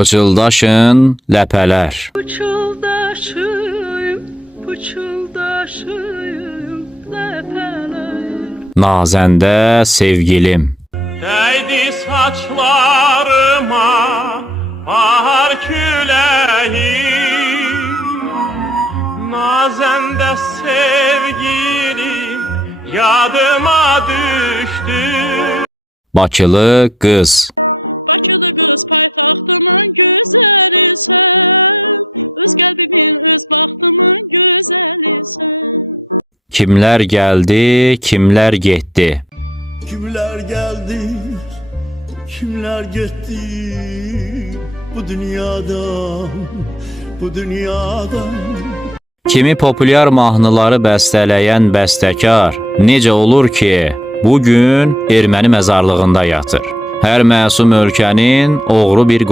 Pıçıldaşın ləpələr. Pıçıldaşım, pıçıldaşım, ləpələr. Nazəndə sevgilim. Değdi saçlarıma bahar küleği, nazende sevgilim yadıma düştü. Bakılı qız. Kimlər gəldi, kimlər getdi. Kimler geldi, kimler gitti bu dünyadan, bu dünyadan. Kimi populyar mahnıları bəstələyən bəstəkar necə olur ki, bugün erməni məzarlığında yatır. Hər məsum ölkənin oğru bir